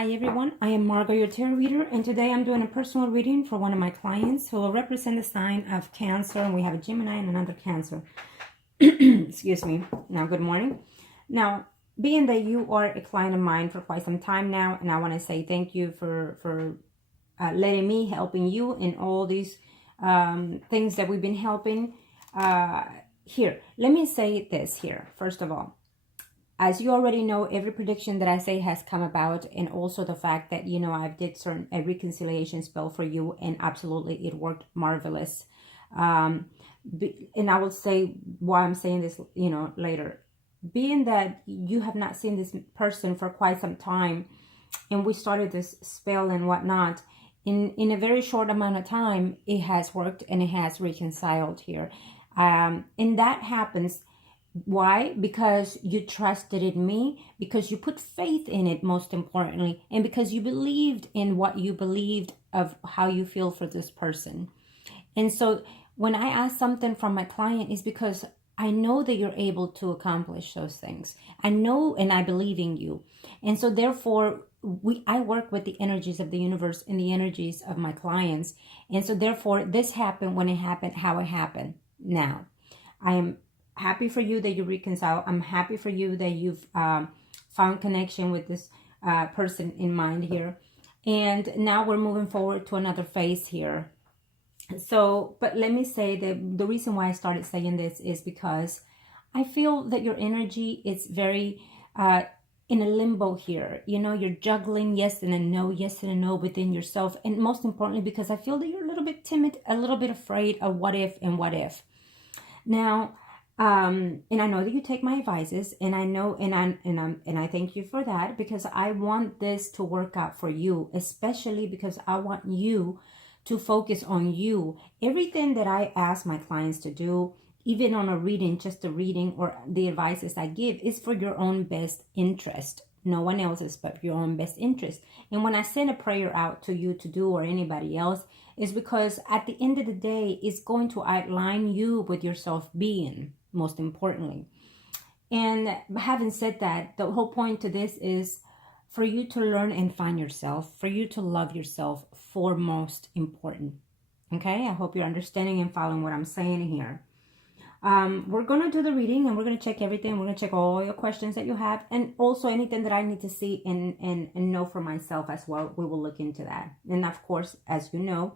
Hi everyone, I am Margourtarotreader, and today I'm doing a personal reading for one of my clients who will represent the sign of Cancer, and we have a Gemini and another Cancer. Excuse me. Now, good morning. Now, being that you are a client of mine for quite some time now, and I want to say thank you for letting me helping you in all these things that we've been helping. Here, let me say this here, first of all. As you already know, every prediction that I say has come about, and also the fact that, I did a reconciliation spell for you, and absolutely it worked marvelous. And I will say why I'm saying this, later. Being that you have not seen this person for quite some time, and we started this spell and whatnot, in a very short amount of time, it has worked and it has reconciled here. And that happens. Why? Because you trusted in me, because you put faith in it, most importantly, and because you believed in what you believed of how you feel for this person. And so when I ask something from my client, is because I know that you're able to accomplish those things. I know and I believe in you. And so therefore, I work with the energies of the universe and the energies of my clients. And so therefore, this happened when it happened, how it happened. Now, I am happy for you that you reconcile. I'm happy for you that you've found connection with this person in mind here. And now we're moving forward to another phase here. So, but let me say that the reason why I started saying this is because I feel that your energy is very in a limbo here. You're juggling yes and a no, yes and a no within yourself. And most importantly, because I feel that you're a little bit timid, a little bit afraid of what if and what if. Now, and I know that you take my advices, and I know, and I thank you for that, because I want this to work out for you, especially because I want you to focus on you. Everything that I ask my clients to do, even on a reading, just a reading or the advices I give, is for your own best interest. No one else's but your own best interest. And when I send a prayer out to you to do, or anybody else, is because at the end of the day, it's going to outline you with your self-being, most importantly. And having said that, the whole point to this is for you to learn and find yourself, for you to love yourself, foremost important. Okay, I hope you're understanding and following what I'm saying here. We're going to do the reading, and we're going to check everything. We're going to check all your questions that you have, and also anything that I need to see and know for myself as well. We will look into that. And of course, as you know,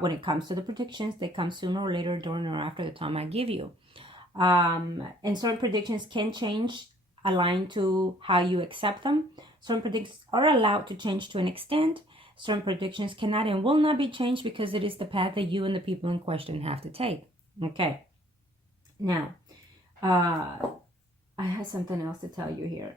when it comes to the predictions, they come sooner or later, during or after the time I give you. And certain predictions can change, aligned to how you accept them. Certain predictions are allowed to change to an extent. Certain predictions cannot and will not be changed, because it is the path that you and the people in question have to take. Okay. Now, I have something else to tell you here.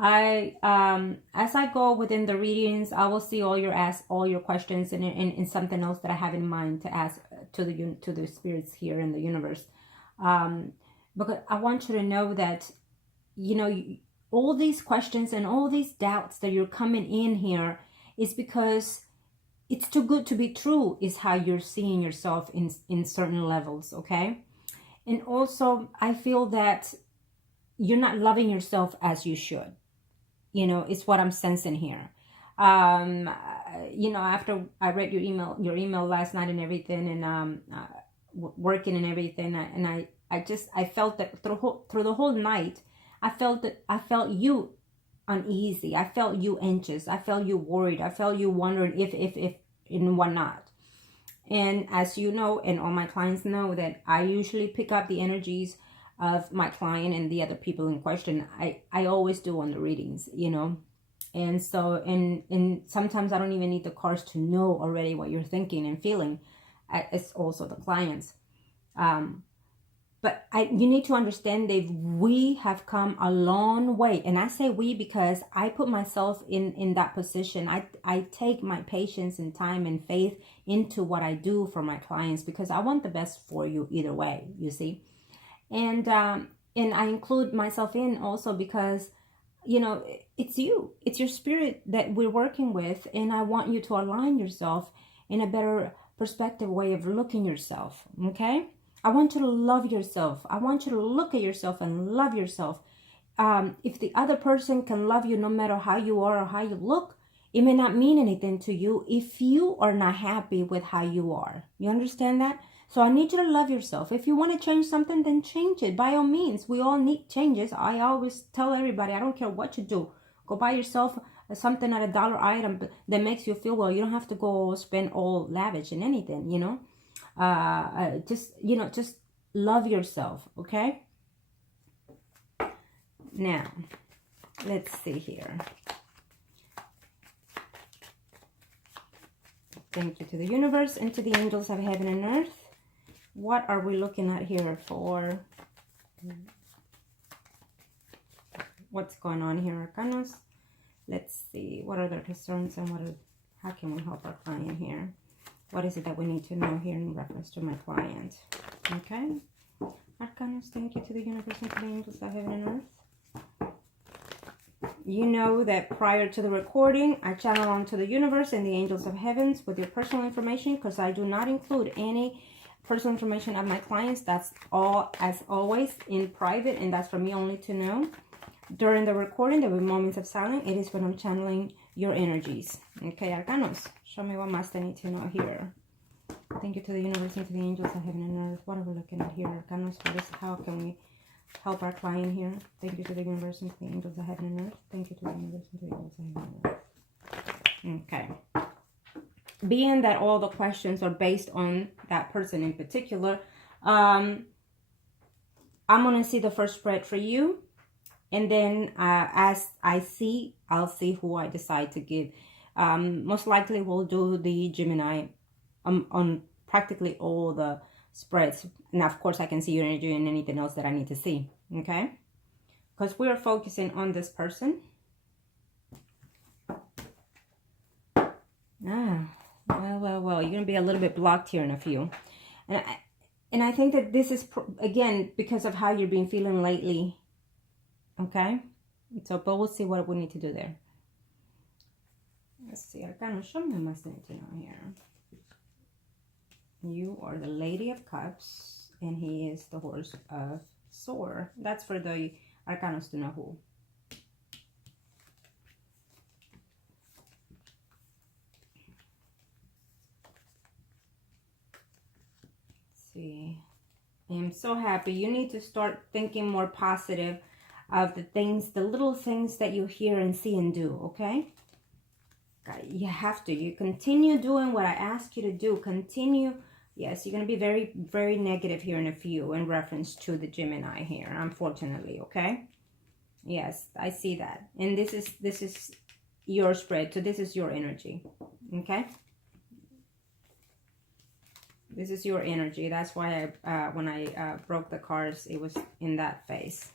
As I go within the readings, I will see all your questions and something else that I have in mind to ask to the spirits here in the universe. Because I want you to know that, all these questions and all these doubts that you're coming in here is because it's too good to be true, is how you're seeing yourself in certain levels, okay? And also, I feel that you're not loving yourself as you should. It's what I'm sensing here. After I read your email last night and everything, and working and everything, and I felt that through the whole night, I felt you uneasy. I felt you anxious. I felt you worried. I felt you wondering if and whatnot. And as you know, and all my clients know, that I usually pick up the energies of my client and the other people in question. I always do on the readings, And so, and sometimes I don't even need the cards to know already what you're thinking and feeling. It's also the clients. But you need to understand that we have come a long way. And I say we because I put myself in that position. I take my patience and time and faith into what I do for my clients, because I want the best for you either way, you see. And I include myself in also because, it's you. It's your spirit that we're working with. And I want you to align yourself in a better perspective way of looking yourself, okay? I want you to love yourself. I want you to look at yourself and love yourself if the other person can love you no matter how you are or how you look, it may not mean anything to you if you are not happy with how you are. You understand that? So I need you to love yourself. If you want to change something, then change it. By all means, we all need changes. I always tell everybody, I don't care what you do. Go buy yourself something at $1 item that makes you feel well. You don't have to go spend all lavish in anything, you know. Just love yourself, okay? Now, let's see here. Thank you to the universe and to the angels of heaven and earth. What are we looking at here for? What's going on here, Arcanos? Let's see. What are their concerns and how can we help our client here? What is it that we need to know here in reference to my client? Okay. Arcanos, thank you to the universe and to the angels of heaven and earth. You know that prior to the recording, I channel onto the universe and the angels of heavens with your personal information, because I do not include any personal information of my clients. That's all, as always, in private, and that's for me only to know. During the recording, there will be moments of silence. It is when I'm channeling your energies. Okay, Arcanos, show me what must I need to know here. Thank you to the universe and to the angels of heaven and earth. What are we looking at here, Arcanos? How can we help our client here? Thank you to the universe and to the angels of heaven and earth. Thank you to the universe and to the angels of heaven and earth. Okay. Being that all the questions are based on that person in particular, I'm going to see the first spread for you. And then as I'll see who I decide to give. Most likely we'll do the Gemini on practically all the spreads. And of course I can see your energy and anything else that I need to see. Okay? Because we're focusing on this person. Well, you're going to be a little bit blocked here in a few. And I think that this is, again, because of how you've been feeling lately. Okay? So, but we'll see what we need to do there. Let's see. Arcana, show me what I need to know here. You are the Lady of Cups, and he is the Horse of Swords. That's for the Arcanos to know who. See, I am so happy. You need to start thinking more positive of the things, the little things that you hear and see and do, okay? You have to. You continue doing what I ask you to do. Continue. Yes, you're going to be very, very negative here in a few in reference to the Gemini here, unfortunately, okay? Yes, I see that. And this is your spread, so this is your energy, okay? This is your energy. That's why when I broke the cards, it was in that phase.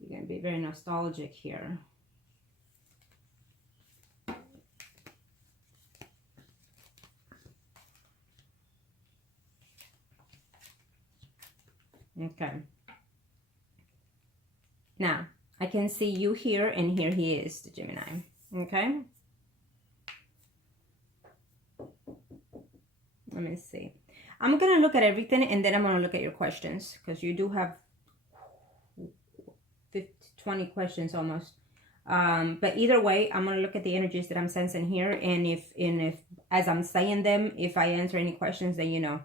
You're going to be very nostalgic here. Okay. Now, I can see you here, and here he is, the Gemini. Okay? Let me see. I'm going to look at everything, and then I'm going to look at your questions, because you do have 20 questions almost. But either way, I'm going to look at the energies that I'm sensing here, and if as I'm saying them, if I answer any questions, then you know.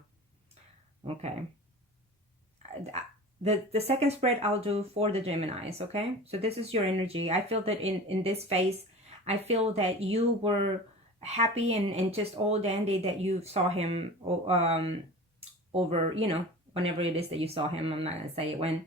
Okay. The second spread I'll do for the Geminis, okay? So this is your energy. I feel that in this phase, I feel that you were happy and just all dandy that you saw him over, you know, whenever it is that you saw him. I'm not going to say it when.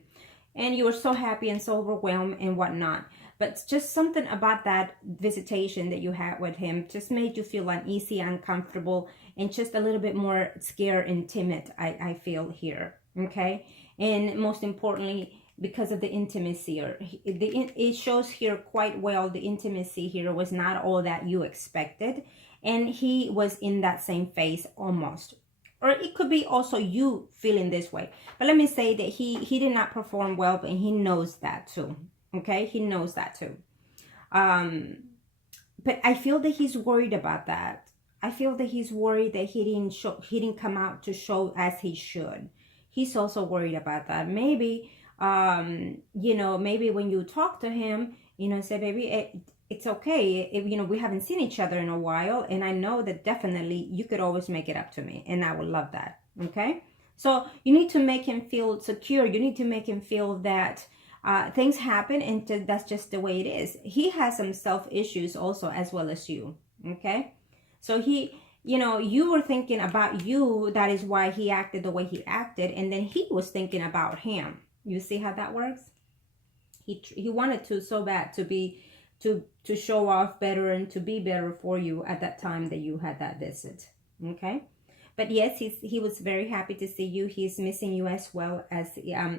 And you were so happy and so overwhelmed and whatnot. But just something about that visitation that you had with him just made you feel uneasy, uncomfortable, and just a little bit more scared and timid, I feel here, okay? And most importantly, because of the intimacy, or it shows here quite well the intimacy here was not all that you expected. And he was in that same phase almost. Or it could be also you feeling this way. But let me say that he did not perform well, and he knows that too. Okay, he knows that too. But I feel that he's worried about that. I feel that he's worried that he didn't come out to show as he should. He's also worried about that. Maybe you know, maybe when you talk to him, you know, say, baby, it's okay. You know, we haven't seen each other in a while, and I know that definitely you could always make it up to me, and I would love that. Okay? So you need to make him feel secure. You need to make him feel that things happen, and that's just the way it is. He has some self issues also, as well as you. Okay? So he, you know, you were thinking about you. That is why he acted the way he acted, and then he was thinking about him. You see how that works? He wanted to so bad to be to show off better and to be better for you at that time that you had that visit. Okay? But yes, he was very happy to see you. He's missing you as well, as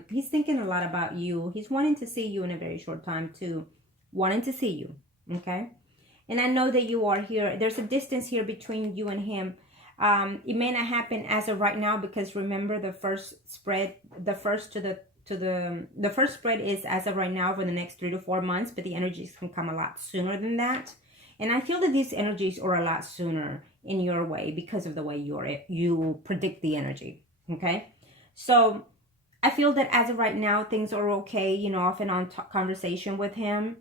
he's thinking a lot about you. He's wanting to see you in a very short time too. Wanting to see you. Okay? And I know that you are here. There's a distance here between you and him. It may not happen as of right now, because remember, the first spread, the first spread is as of right now for the next 3 to 4 months, but the energies can come a lot sooner than that. And I feel that these energies are a lot sooner in your way because of the way you predict the energy. Okay, so I feel that as of right now, things are okay. You know, off and on conversation with him.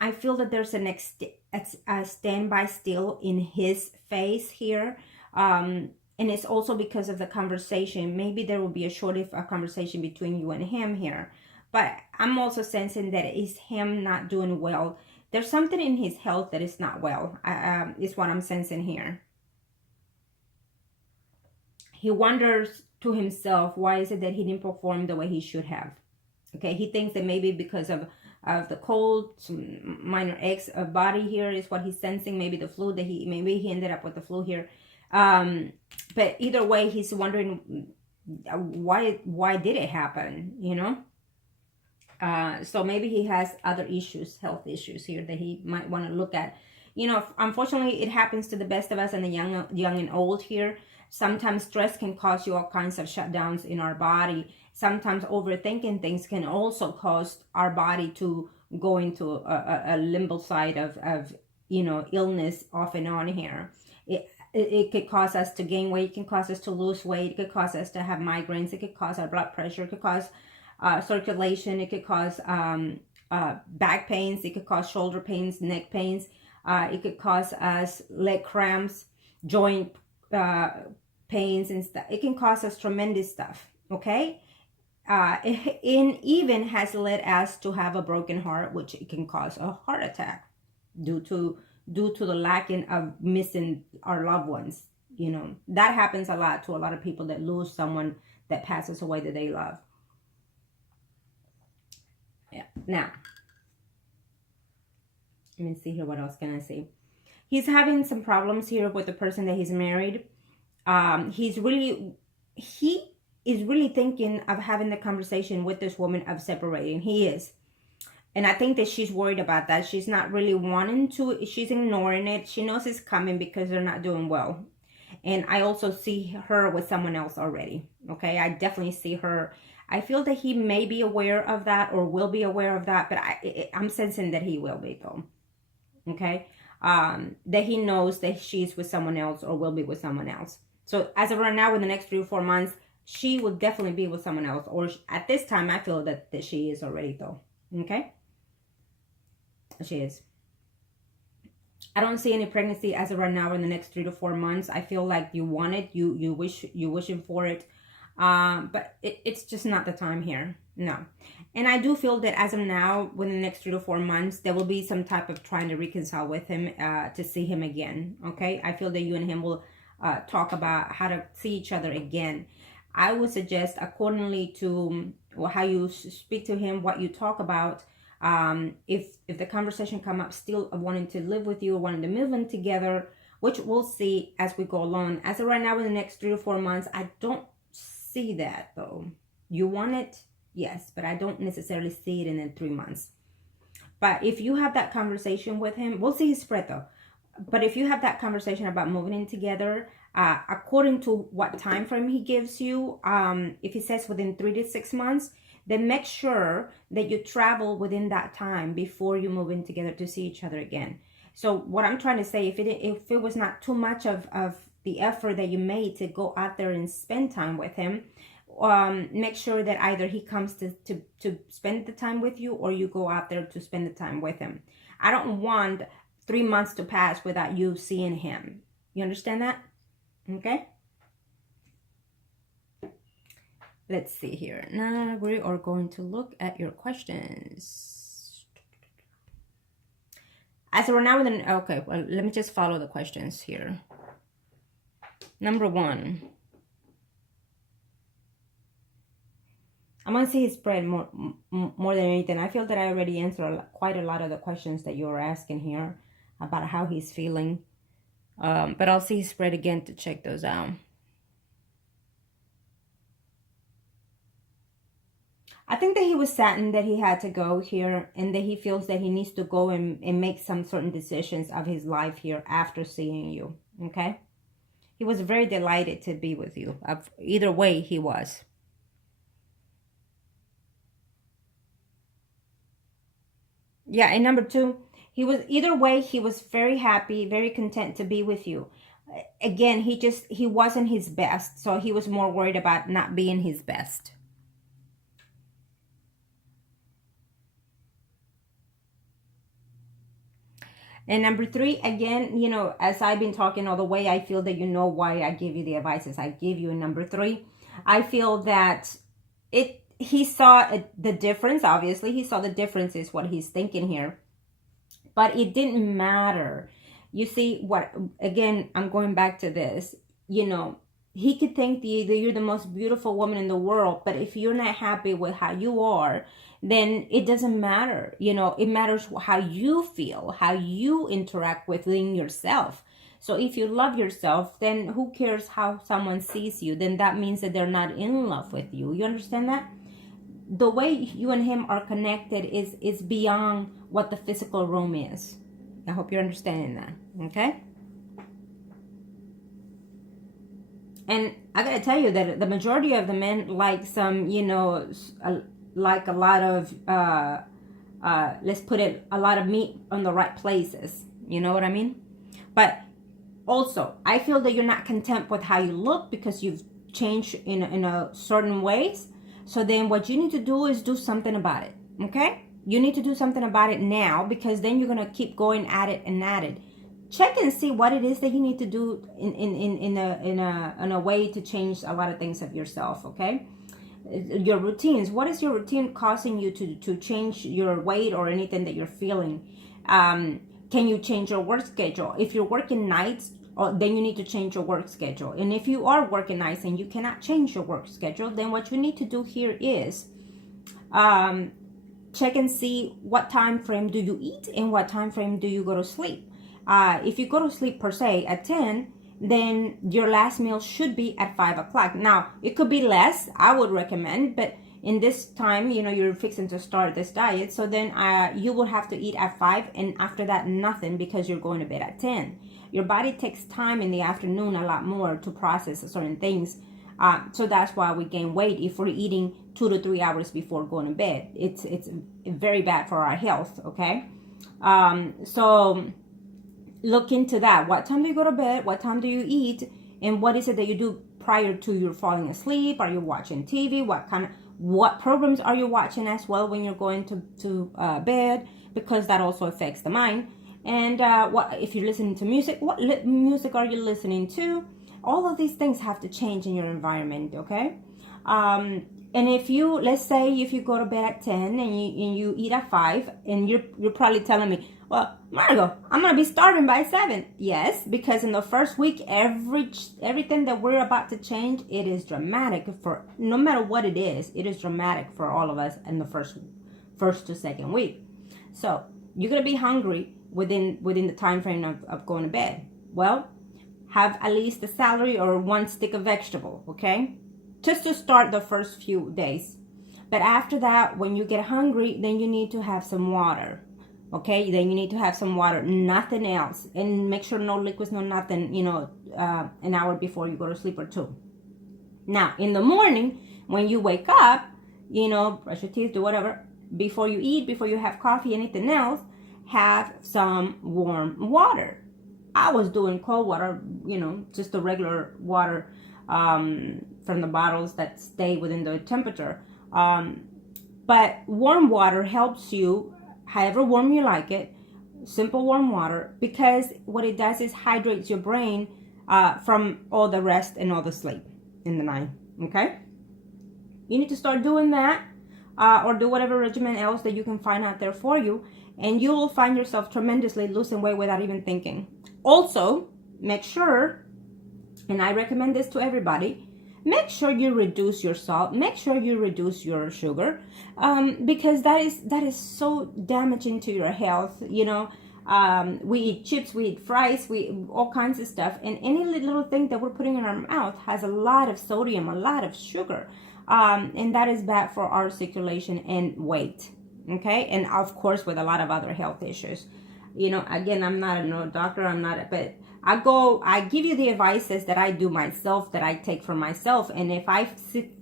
I feel that there's a standby still in his face here. And it's also because of the conversation. Maybe there will be a short conversation between you and him here. But I'm also sensing that it's him not doing well. There's something in his health that is not well, is what I'm sensing here. He wonders to himself, why is it that he didn't perform the way he should have? Okay, he thinks that maybe because of the cold, some minor aches of body here is what he's sensing. Maybe the flu that maybe he ended up with the flu here. But either way, he's wondering why did it happen, you know? So maybe he has other issues, health issues here that he might want to look at. You know, unfortunately, it happens to the best of us, and the young and old here. Sometimes stress can cause you all kinds of shutdowns in our body. Sometimes overthinking things can also cause our body to go into a limbo side of you know, illness off and on here. It could cause us to gain weight. It can cause us to lose weight. It could cause us to have migraines. It could cause our blood pressure. It could cause circulation. It could cause back pains. It could cause shoulder pains, neck pains. It could cause us leg cramps, joint pains and stuff. It can cause us tremendous stuff. Okay? It even has led us to have a broken heart, which it can cause a heart attack due to the lacking of missing our loved ones. You know, that happens a lot to a lot of people that lose someone that passes away that they love. Yeah. Now, let me see here. What else can I say? He's having some problems here with the person that he's married. He is really thinking of having the conversation with this woman of separating. He is. And I think that she's worried about that. She's not really wanting to. She's ignoring it. She knows it's coming because they're not doing well. And I also see her with someone else already. Okay, I definitely see her. I feel that he may be aware of that or will be aware of that. But I'm sensing that he will be, though. Okay, that he knows that she's with someone else or will be with someone else. So as of right now, in the next 3 or 4 months, she will definitely be with someone else. Or at this time, I feel that she is already, though. Okay. She is. I don't see any pregnancy as of right now in the next 3 to 4 months. I feel like you want it, you wishing for it, but it's just not the time here. No. And I do feel that as of now, within the next 3 to 4 months, there will be some type of trying to reconcile with him, to see him again. Okay, I feel that you and him will talk about how to see each other again. I would suggest, accordingly to how you speak to him, what you talk about. If the conversation come up still of wanting to live with you or wanting to move in together, which we'll see as we go along. As of right now, in the next 3 to 4 months, I don't see that, though. You want it? Yes, but I don't necessarily see it in the 3 months. But if you have that conversation with him, we'll see his spread, though. But if you have that conversation about moving in together, according to what time frame he gives you, if he says within 3 to 6 months, then make sure that you travel within that time before you move in together to see each other again. So what I'm trying to say, if it was not too much of the effort that you made to go out there and spend time with him, make sure that either he comes to spend the time with you, or you go out there to spend the time with him. I don't want 3 months to pass without you seeing him. You understand that? Okay. Let's see here. Now we are going to look at your questions. As we're now in the, okay, well, let me just follow the questions here. Number 1. I'm going to see his spread more than anything. I feel that I already answered quite a lot of the questions that you were asking here about how he's feeling. But I'll see his spread again to check those out. I think that he was saddened that he had to go here, and that he feels that he needs to go and make some certain decisions of his life here after seeing you, okay? He was very delighted to be with you. Either way, he was. Yeah, and number 2, he was, either way, he was very happy, very content to be with you. Again, he wasn't his best, so he was more worried about not being his best. And number 3, again, you know, as I've been talking all the way, I feel that you know why I give you the advices I give you in number 3. I feel that he saw the difference. Obviously, he saw the difference is what he's thinking here. But it didn't matter. You see, again, I'm going back to this. You know, he could think that you're the most beautiful woman in the world, but if you're not happy with how you are, then it doesn't matter. You know, it matters how you feel, how you interact within yourself. So if you love yourself, then who cares how someone sees you? Then that means that they're not in love with you. You understand that? The way you and him are connected is beyond what the physical room is. I hope you're understanding that, okay? And I gotta tell you that the majority of the men like some, you know, like a lot of, let's put it, a lot of meat on the right places. You know what I mean? But also, I feel that you're not content with how you look because you've changed in a certain ways. So then what you need to do is do something about it, okay? You need to do something about it now, because then you're going to keep going at it and at it. Check and see what it is that you need to do in a way to change a lot of things of yourself, okay? Your routines. What is your routine causing you to change your weight or anything that you're feeling? Can you change your work schedule? If you're working nights, then you need to change your work schedule. And if you are working nights and you cannot change your work schedule, then what you need to do here is check and see what time frame do you eat and what time frame do you go to sleep. If you go to sleep per se at 10, then your last meal should be at 5 o'clock. Now, it could be less, I would recommend, but in this time, you know, you're fixing to start this diet. So then you will have to eat at 5, and after that, nothing, because you're going to bed at 10. Your body takes time in the afternoon a lot more to process certain things. So that's why we gain weight if we're eating 2 to 3 hours before going to bed. It's very bad for our health, okay? So look into that. What time do you go to bed? What time do you eat? And what is it that you do prior to your falling asleep? Are you watching TV? What programs are you watching as well when you're going to bed? Because that also affects the mind. And what if you're listening to music? What music are you listening to? All of these things have to change in your environment, okay? And if you, let's say if you go to bed at 10 and you eat at 5, and you're probably telling me, well, Margo, I'm going to be starving by 7. Yes, because in the first week, everything that we're about to change, it is dramatic for, no matter what it is dramatic for all of us in the first to second week. So you're going to be hungry within the time frame of going to bed. Well, have at least a celery or 1 stick of vegetable, okay? Just to start the first few days. But after that, when you get hungry, then you need to have some water, okay? Then you need to have some water, nothing else. And make sure no liquids, no nothing, you know, an hour before you go to sleep or 2. Now, in the morning, when you wake up, you know, brush your teeth, do whatever. Before you eat, before you have coffee, anything else, have some warm water. I was doing cold water, you know, just the regular water, from the bottles that stay within the temperature. But warm water helps you, however warm you like it, simple warm water, because what it does is hydrates your brain from all the rest and all the sleep in the night. Okay, you need to start doing that, or do whatever regimen else that you can find out there for you, and you will find yourself tremendously losing weight without even thinking. Also, make sure, and I recommend this to everybody, make sure you reduce your salt, make sure you reduce your sugar, because that is so damaging to your health. You know, we eat chips, we eat fries, we eat all kinds of stuff, and any little thing that we're putting in our mouth has a lot of sodium, a lot of sugar, and that is bad for our circulation and weight. Okay, and of course with a lot of other health issues. You know, again, I'm not a doctor, but I give you the advices that I do myself, that I take for myself, and if I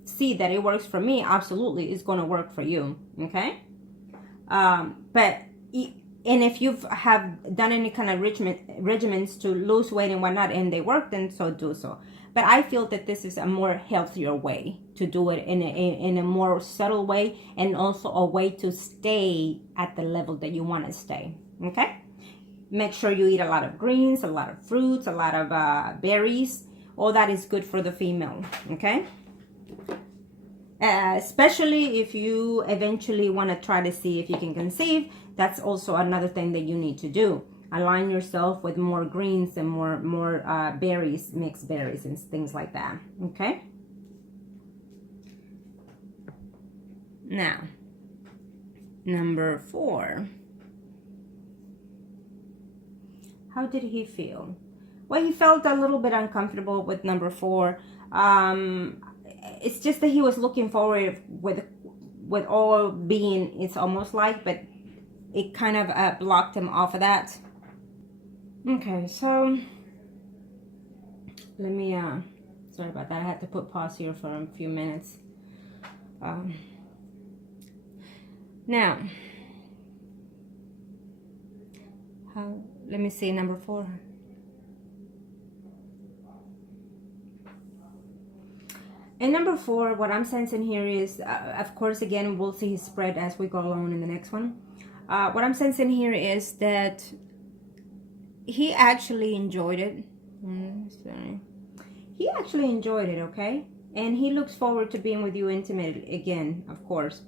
see that it works for me, absolutely, it's going to work for you. Okay, and if you have done any kind of regimens to lose weight and whatnot, and they work, then so do so. But I feel that this is a more healthier way to do it, in a more subtle way, and also a way to stay at the level that you want to stay. Okay, make sure you eat a lot of greens, a lot of fruits, a lot of berries. All that is good for the female. Okay, especially if you eventually want to try to see if you can conceive. That's also another thing that you need to do. Align yourself with more greens and more berries, mixed berries and things like that. Okay. Now, number 4. How did he feel? Well, he felt a little bit uncomfortable with number 4. It's just that he was looking forward with all being, it's almost like, but it kind of blocked him off of that. Okay, so let me, sorry about that. I had to put pause here for a few minutes. Now, let me see number 4. And number 4, what I'm sensing here is, of course, again, we'll see his spread as we go along in the next one. What I'm sensing here is that he actually enjoyed it. Sorry. He actually enjoyed it, okay? And he looks forward to being with you intimately again, of course.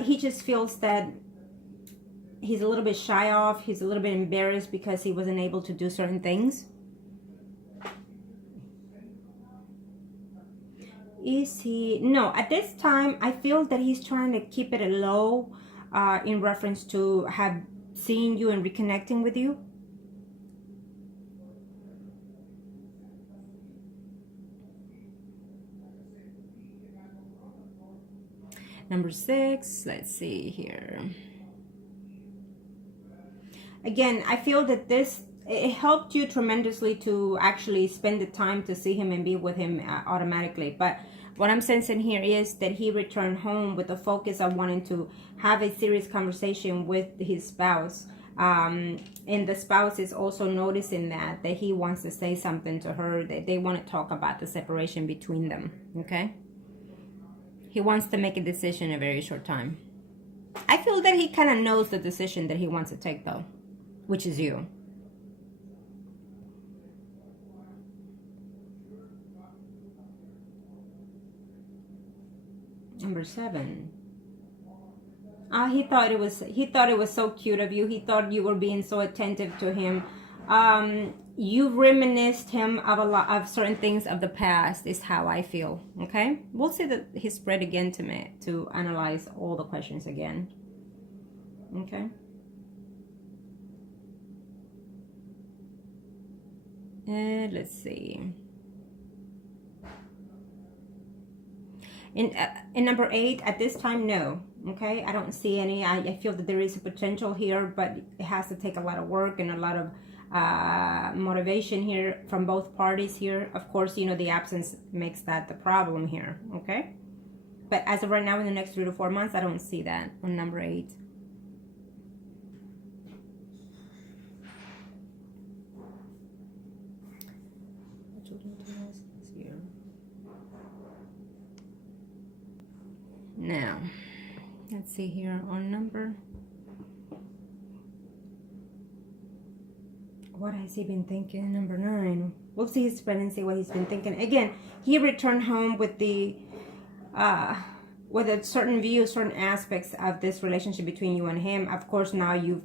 He just feels that he's a little bit shy off. He's a little bit embarrassed because he wasn't able to do certain things. Is he? No, at this time, I feel that he's trying to keep it low in reference to seeing you and reconnecting with you. Number 6, let's see here. Again, I feel that it helped you tremendously to actually spend the time to see him and be with him automatically. But what I'm sensing here is that he returned home with the focus of wanting to have a serious conversation with his spouse. And the spouse is also noticing that he wants to say something to her, that they want to talk about the separation between them. Okay? He wants to make a decision in a very short time. I feel that he kind of knows the decision that he wants to take, though, which is you. Number 7. He thought it was so cute of you. He thought you were being so attentive to him. You reminisced him of a lot of certain things of the past, is how I feel. Okay, we'll see his spread again to analyze all the questions again. Okay. And let's see. In number 8, at this time, no. Okay, I don't see any. I feel that there is a potential here, but it has to take a lot of work and a lot of motivation here from both parties here. Of course, you know, the absence makes that the problem here. Okay, but as of right now, in the next 3 to 4 months, I don't see that on number 8. Let's see here on number. What has he been thinking? Number 9. We'll see his spread and see what he's been thinking. Again, he returned home with the with a certain view, certain aspects of this relationship between you and him. Of course, now you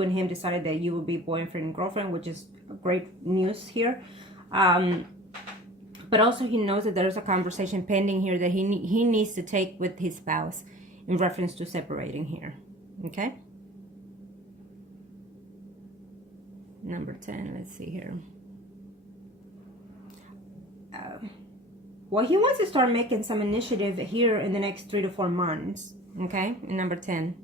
and him decided that you will be boyfriend and girlfriend, which is great news here. But also he knows that there's a conversation pending here that he needs to take with his spouse in reference to separating here. Okay? Number 10, let's see here. Well, he wants to start making some initiative here in the next 3 to 4 months. Okay? And number 10.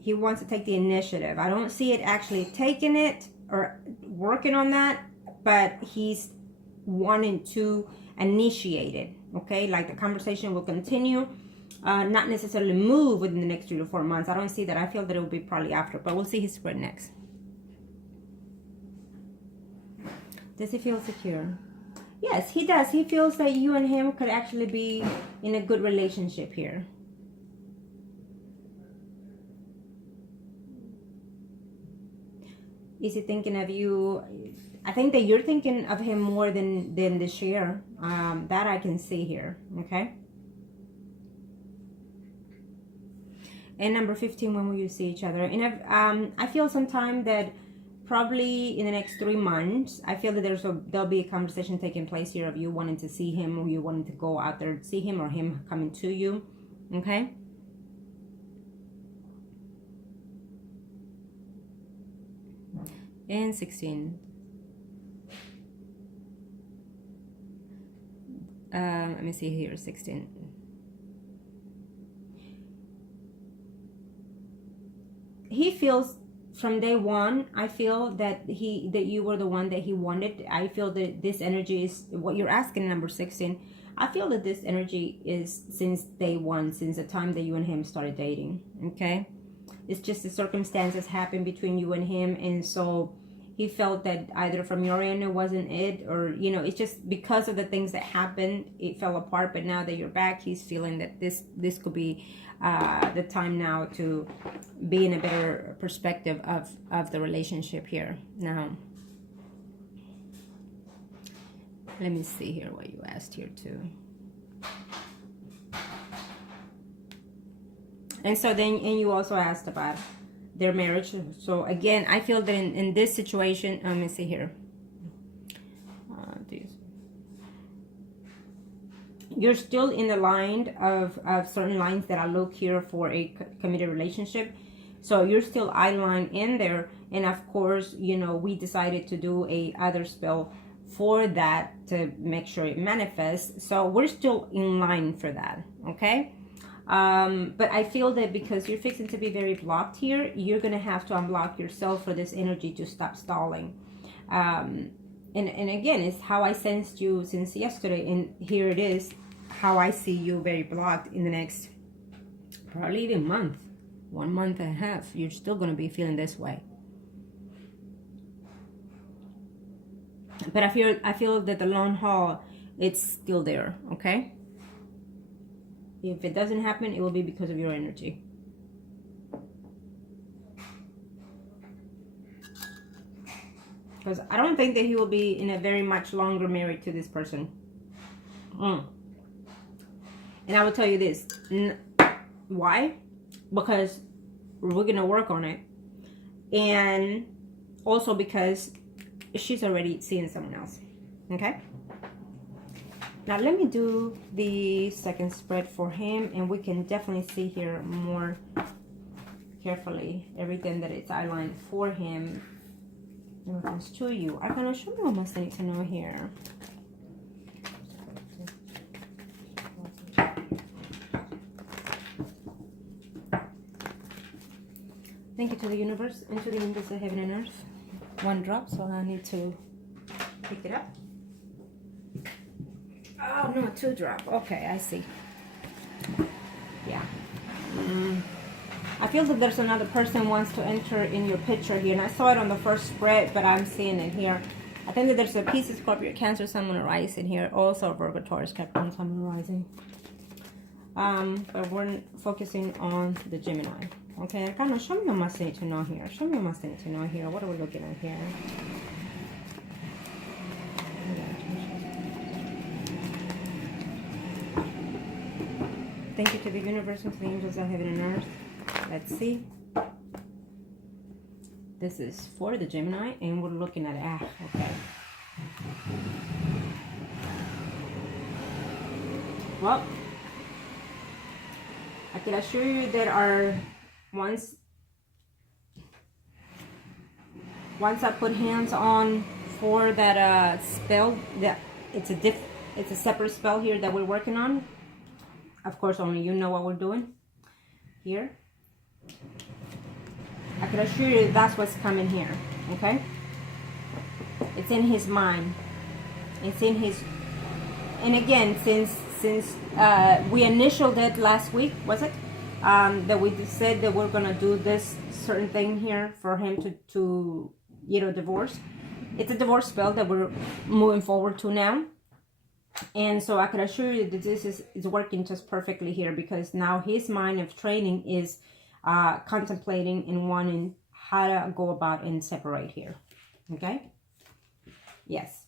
He wants to take the initiative. I don't see it actually taking it or working on that, but he's wanting to initiate it. Okay? Like the conversation will continue. Not necessarily move within the next 3 to 4 months. I don't see that. I feel that it will be probably after, but we'll see his spread next. Does he feel secure? Yes, he does. He feels that you and him could actually be in a good relationship here. Is he thinking of you? I think that you're thinking of him more than the share. That I can see here. Okay. And number 15, when will you see each other? And I feel sometime that probably in the next 3 months, I feel that there'll be a conversation taking place here of you wanting to see him, or you wanting to go out there to see him, or him coming to you. Okay? And 16. Let me see here, 16. He feels from day one, I feel that you were the one that he wanted. I feel that this energy is what you're asking, number 16. I feel that this energy is since day one, since the time that you and him started dating. Okay? It's just the circumstances happened between you and him, and so he felt that either from your end it wasn't it, or it's just because of the things that happened, it fell apart. But now that you're back, he's feeling that this could be the time now to be in a better perspective of the relationship here. Now, let me see here what you asked here too. And so then, and you also asked about their marriage. So again, I feel that in this situation, let me see here. You're still in the line of certain lines that I look here for a committed relationship. So you're still eye-line in there. And of course, we decided to do a other spell for that to make sure it manifests. So we're still in line for that, okay? But I feel that because you're fixing to be very blocked here, you're going to have to unblock yourself for this energy to stop stalling. And again, it's how I sensed you since yesterday. And here it is, how I see you very blocked in the next probably even month, 1 month and a half. You're still going to be feeling this way. But I feel that the long haul, it's still there, okay? If it doesn't happen, it will be because of your energy. Because I don't think that he will be in a very much longer married to this person. And I will tell you this. Why? Because we're going to work on it. And also because she's already seeing someone else. Okay? Now let me do the second spread for him, and we can definitely see here more carefully everything that it's outlined for him in reference to you. I'm going to show me what most I need to know here. Thank you to the universe and to the angels of heaven and earth. 1 drop, so I need to pick it up. Oh, no, 2 drop. Okay, I see. Yeah. I feel that there's another person wants to enter in your picture here. And I saw it on the first spread, but I'm seeing it here. I think that there's a Pisces, Scorpio, Cancer, Sun, Moon, Rising here. Also, Virgo, Taurus, Capricorn, Sun, Moon, Rising. But we're focusing on the Gemini. Okay, Arcano, show me what must need to know here. Show me what must need to know here. What are we looking at here? Thank you to the universe and to the angels of heaven and earth. Let's see. This is for the Gemini, and we're looking at okay. Well, I can assure you that once I put hands on for that spell, that it's a separate spell here that we're working on. Of course, only you know what we're doing here. I can assure you that's what's coming here, okay? It's in his mind. It's in his... And again, since we initialed it last week, was it? That we said that we're going to do this certain thing here for him to divorce. It's a divorce spell that we're moving forward to now. And so I can assure you that this is working just perfectly here, because now his mind of training is contemplating and wanting how to go about and separate here. Okay? Yes.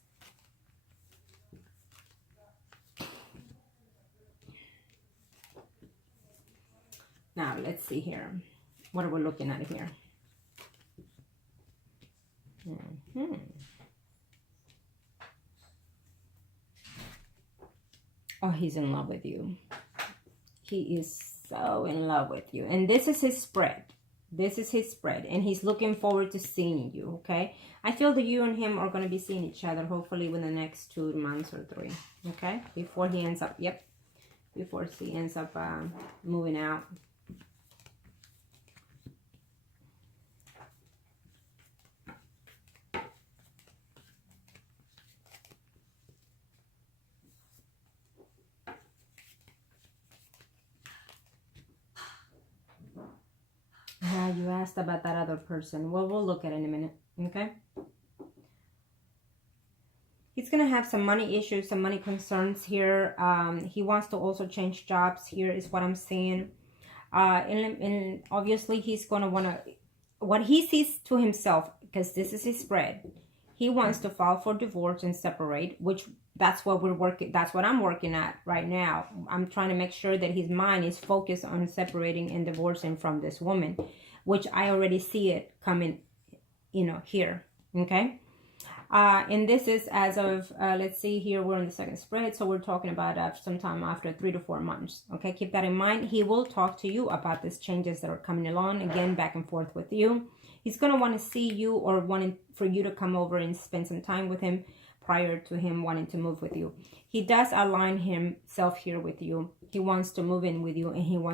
Now, let's see here. What are we looking at here? Oh, he's in love with you. He is so in love with you. And this is his spread. This is his spread. And he's looking forward to seeing you, okay? I feel that you and him are going to be seeing each other, hopefully within the next 2 months or 3, okay? Before he ends up, before he ends up moving out. You asked about that other person. Well, we'll look at it in a minute, okay? He's going to have some money issues, some money concerns here. He wants to also change jobs here is what I'm seeing. And obviously he's going to want to, what he sees to himself, because this is his spread, he wants to file for divorce and separate, which that's what I'm working at right now. I'm trying to make sure that his mind is focused on separating and divorcing from this woman, which I already see it coming, here, okay? And this is as of, let's see here, we're on the second spread, so we're talking about sometime after 3 to 4 months, okay? Keep that in mind. He will talk to you about these changes that are coming along, again, back and forth with you. He's going to want to see you or wanting for you to come over and spend some time with him prior to him wanting to move with you. He does align himself here with you. He wants to move in with you, and he wants